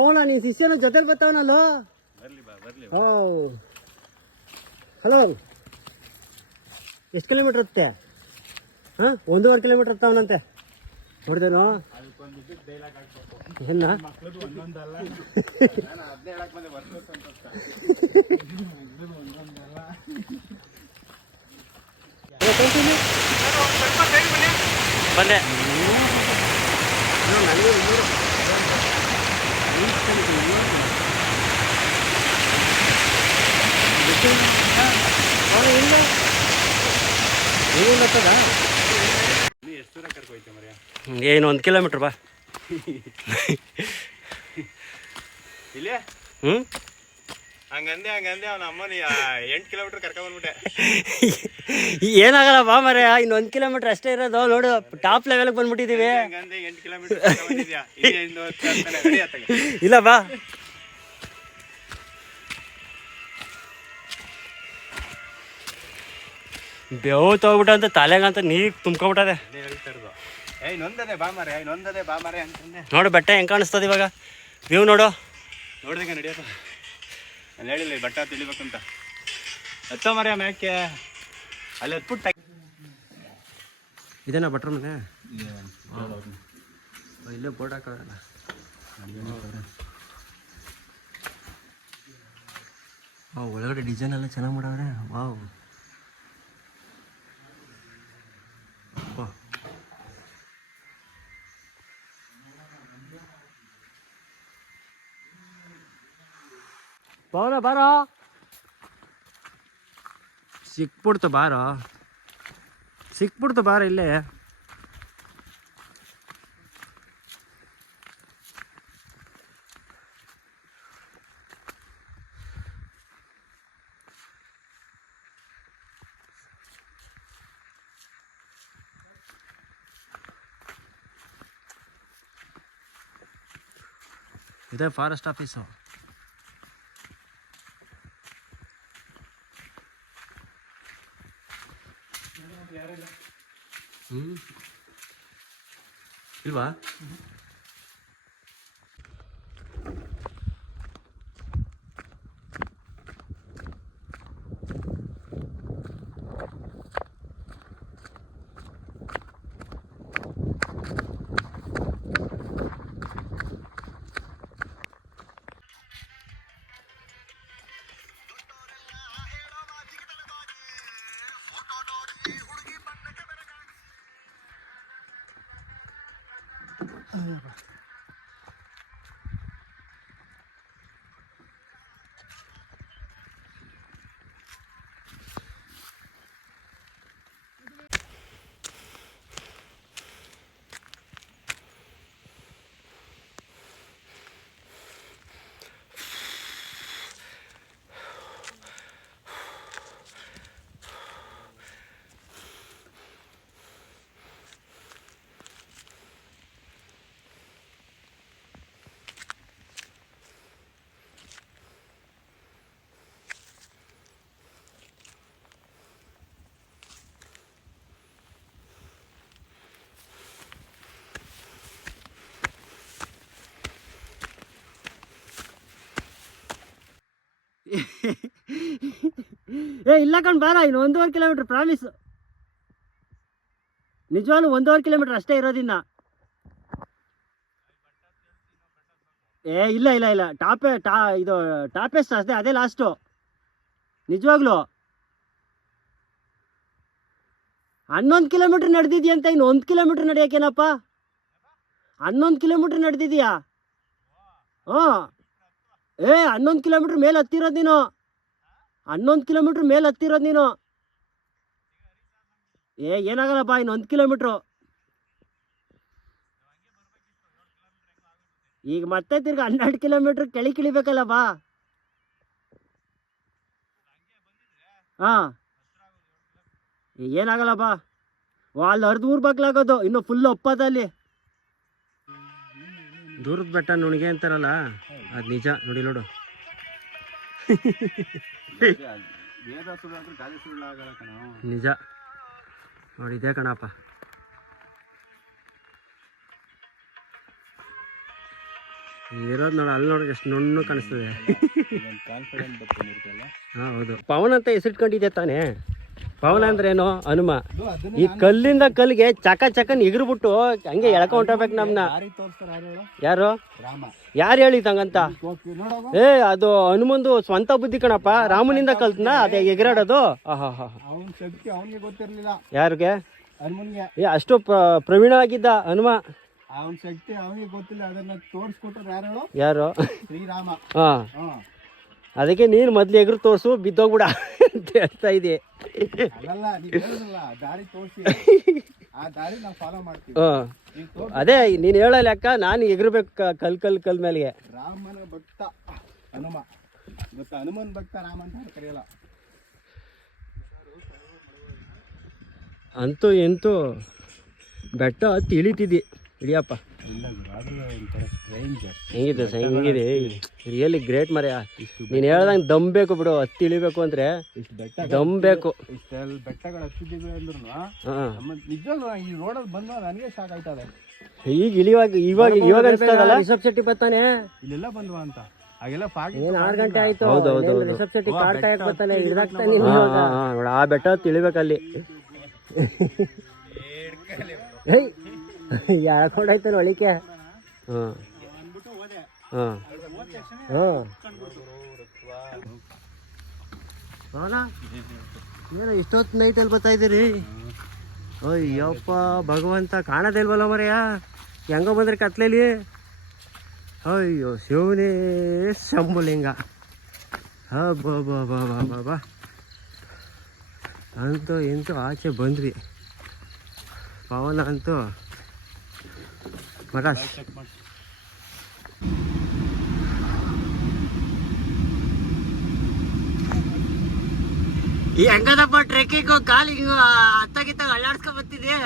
ಪವನ ನೀನು ಶಿಷ್ಯನ ಜೊತೆಲಿ ಬರ್ತಾವನಲ್ಲ. ಓ ಹಲೋ, ಎಷ್ಟು ಕಿಲೋಮೀಟ್ರ್ ಹತ್ತೆ? ಹಾಂ 1.5 ಕಿಲೋಮೀಟ್ರ್ ಹತ್ತಾವನಂತೆ. ನೋಡಿದೇನೋ ಏನ ಬಂದೆ. ಏನು 1 ಕಿಲೋಮೀಟ್ರ್ ಬಾ. ಇಲ್ಲೇ ಹ್ಞೂ ಹಂಗಂದೆ ಅವನ ಅಮ್ಮನ 8 ಕಿಲೋಮೀಟರ್ ಕರ್ಕೊಂಡ್ಬಂದ್ಬಿಟ್ಟೆ. ಏನಾಗಲ್ಲ ಬಾ ಮರೆ, ಇನ್ನು 1 ಕಿಲೋಮೀಟ್ರ್ ಅಷ್ಟೇ ಇರೋದು. ನೋಡು ಟಾಪ್ ಲೆವೆಲ್ಗೆ ಬಂದ್ಬಿಟ್ಟಿದ್ದೀವಿ. ಹಂಗಂದೆ 8 ಕಿಲೋಮೀಟರ್ ಬಂದಿದ್ಯಾ? ಇಲ್ಲ ಬಾ. ಬೇವು ತಗೋಬಿಟ್ಟ ಅಂತ ತಲೆಗಂತ ನೀರು ತುಂಬ್ಕೊಂಬಿಟ್ಟದೆ. ಹೇಳ್ತಾ ಇರೋದು ಇನ್ನೊಂದದೆ ಬಾ ಮಾರೆ ಅಂತಂದೆ. ನೋಡು ಬೆಟ್ಟ ಹೆಂಗೆ ಕಾಣಿಸ್ತದೆ ಇವಾಗ. ವ್ಯೂ ನೋಡು. ನೋಡ್ದಂಗೆ ನಡೆಯೋದು. ನಾನು ಹೇಳಿಲ್ಲ ಈ ಬೆಟ್ಟ ತಿಳಿಬೇಕಂತ. ಹತ್ತೋ ಮರ ಮ್ಯಾಕೆ ಅಲ್ಲಿ ಹತ್ಬಿಟ್ಟು ಇದೇನಾ ಭಟ್ರ ಮನೆ? ಇಲ್ಲೇ ಬೋರ್ಡ್ ಹಾಕೋರಲ್ಲ. ಒಳಗಡೆ ಡಿಸೈನ್ ಎಲ್ಲ ಚೆನ್ನಾಗಿ ಮಾಡವ್ರೆ. ವಾವ್, ಪವನ ಬಾರೋ, ಸಿಕ್ಬಿಡ್ತು ಬಾರ ಇಲ್ಲೇ. ಇದೇ ಫಾರೆಸ್ಟ್ ಆಫೀಸು. ಇಲ್ವಾ? ಇಲ್ಲ ಕಣ್ ಬಾರ, ಇನ್ನು 1.5 ಕಿಲೋಮೀಟ್ರ್ ಪ್ರಾಮಿಸ್. ನಿಜವಾಗ್ಲೂ 1.5 ಕಿಲೋಮೀಟ್ರ್ ಅಷ್ಟೇ ಇರೋದಿನ್ನ. ಇಲ್ಲ ಇದು ಟಾಪೆಸ್ಟ್ ಅಷ್ಟೇ, ಅದೇ ಲಾಸ್ಟು. ನಿಜವಾಗ್ಲೂ 11 ಕಿಲೋಮೀಟ್ರ್ ನಡೆದಿದ್ಯಂತ. ಇನ್ನು 1 ಕಿಲೋಮೀಟ್ರ್ ನಡೆಯೋಕೇನಪ್ಪ? 11 ಕಿಲೋಮೀಟ್ರ್ ನಡೆದಿದ್ಯಾ? ಹಾಂ 11 ಕಿಲೋಮೀಟ್ರ್ ಮೇಲೆ ಹತ್ತಿರೋದು ನೀನು. 11 ಕಿಲೋಮೀಟ್ರ್ ಮೇಲೆ ಹತ್ತಿರೋದು ನೀನು. ಏನಾಗಲ್ಲಪ್ಪ, ಇನ್ನು 1 ಕಿಲೋಮೀಟ್ರು. ಈಗ ಮತ್ತೆ ತಿರ್ಗಿ 12 ಕಿಲೋಮೀಟ್ರ್ ಕೆಳಿಬೇಕಲ್ಲ ಬಾ. ಹಾಂ ಏನಾಗಲ್ಲ ಬಾ. ಅಲ್ಲಿ ಅರ್ಧೂರು ಬಾಗ್ಲಾಗೋದು, ಇನ್ನು ಫುಲ್ ಒಪ್ಪದಲ್ಲಿ. ದೂರದ ಬೆಟ್ಟ ನುಣಿಗೆ ಅಂತಾರಲ್ಲ, ಅದು ನಿಜ. ನೋಡು ನಿಜ ನೋಡಿ, ಇದೇ ಕಣಪ್ಪ. ಇರೋದು ನೋಡ ಅಲ್ಲಿ ನೋಡ್ರಿ ಎಷ್ಟು ನುಣ್ಣು ಕಾಣಿಸ್ತದೆ. ಕಾನ್ಫಿಡೆಂಟ್ ಬರ್ತಿಲ್ಲ. ಹಾಂ ಹೌದು. ಪವನ್ ಅಂತ ಹೆಸರಿಟ್ಕೊಂಡಿದ್ದೆ ತಾನೇ. ಪವನ ಅಂದ್ರೆ ಏನು? ಹನುಮ. ಈ ಕಲ್ಲಿಂದ ಕಲ್ಲಿಗೆ ಚಕನ್ ಎಗರ್ಬಿಟ್ಟು ಹಂಗೆ ಎಳ್ಕೊ ಹೊಂಟೋಗ್ಬೇಕು ನಮ್ನ. ಯಾರು ಯಾರು ಹೇಳಿದಂಗಂತ? ಏ ಅದು ಹನುಮಂದು ಸ್ವಂತ ಬುದ್ಧಿ ಕಣಪ್ಪ. ರಾಮನಿಂದ ಕಲ್ತ್ನ ಅದೇ ಎಗರಾಡೋದು. ಯಾರಿಗೆ? ಏ ಅಷ್ಟು ಪ್ರವೀಣ ಆಗಿದ್ದ ಹನುಮ. ಅವನ ಶಕ್ತಿ ಅವನಿಗೆ ಗೊತ್ತಿಲ್ಲ, ಅದನ್ನ ತೋರಿಸ್ಕೊಟ್ರು ಯಾರು? ಶ್ರೀರಾಮ. ಹಾ, ಅದಕ್ಕೆ ನೀನು ಮೊದ್ಲು ಎಗರು ತೋರ್ಸು ಬಿದ್ದೋಗ್ಬಿಡ ಅಂತ ಹೇಳ್ತಾ ಇದೆ. ದಾರಿ ತೋರಿಸಿ ಆ ದಾರಿ ನಾವು ಫಾಲೋ ಮಾಡ್ತೀವಿ. ಅದೇ ನೀನ್ ಹೇಳಲ್ಲ ಅಕ್ಕ, ನಾನು ಎಗರ್ಬೇಕು ಕಲ್ ಮೇಲೆ. ರಾಮನ ಭಕ್ತ ಹನುಮ, ಗೊತ್ತಾ? ಹನುಮನ್ ಭಕ್ತ ರಾಮ ಅಂತ ಕರೆಯಲ್ಲ. ಅಂತೂ ಎಂತೂ ಬೆಟ್ಟ ಹತ್ತಿ ಇಳಿತಿದ್ದಿ. ಇಳಿಯಪ್ಪ. ಹೆಂಗಿದೆ ಹೆಂಗಿದೆ, ರಿಯಲಿ ಗ್ರೇಟ್ ಮರ್ಯ. ನೀನ್ ಹೇಳ್ದಂಗೆ ದಮ್ ಬೇಕು ಬಿಡು. ಹತ್ತಿ ಇಳಿಬೇಕು ಅಂದ್ರೆ ದಮ್ ಬೇಕು. ಬೆಟ್ಟಗಳು ಹತ್ತಿದ್ದೀವಿ ಅಂದ್ರೂ ನಿಜವಾಗ್ಲೂ ಈ ರೋಡಲ್ಲಿ ಬಂದ ನನಗೆ ಶಾಕ್ ಆಯ್ತದೆ. ಈಗ ಇವಾಗ ಅನ್ಸ್ತದಲ್ಲ ರಿಷಬ್ ಶೆಟ್ಟಿ ಬರ್ತಾನೆ ಇಲ್ಲೆಲ್ಲ ಬಂದ್ವಾ ಅಂತ. ಹಾಗೆಲ್ಲ 6 ಗಂಟೆ ಆಯ್ತು. ರಿಷಬ್ ಶೆಟ್ಟಿ ಕಾಡ್ ಕಾಯಕ್ ಬರ್ತಾನೆ. ನೋಡ ಆ ಬೆಟ್ಟ ಹತ್ತಿ ಇಳಿಬೇಕಲ್ಲಿ. ಯಾಕೊಂಡಾಯ್ತಾನ ಒಳಿಕೆ. ಏನೋ ಇಷ್ಟೊತ್ತು ನೈಟಲ್ಲಿ ಬರ್ತಾ ಇದ್ದೀರಿ? ಅಯ್ಯಪ್ಪ ಭಗವಂತ, ಕಾಣದೇ ಇಲ್ವಲ್ಲ ಮರೆಯ. ಹೆಂಗೋ ಬಂದ್ರೆ ಕತ್ಲೇಲಿ. ಅಯ್ಯೋ ಶಿವನೇ ಶಂಭುಲಿಂಗ. ಬಾ ಅಂತೂ ಎಂತೂ ಆಚೆ ಬಂದ್ವಿ. ಪವನ ಅಂತೂ ಮಗ ಈ ಹೆಂಗದಪ್ಪ ಟ್ರೆಕ್ಕಿಂಗು. ಕಾಲಿಗೆ ಹತ್ತಾಗಿತ್ತಾಗ ಅಳ್ಳಾಡ್ಸ್ಕೊಂಡ್ ಬರ್ತಿದ್ದೆ.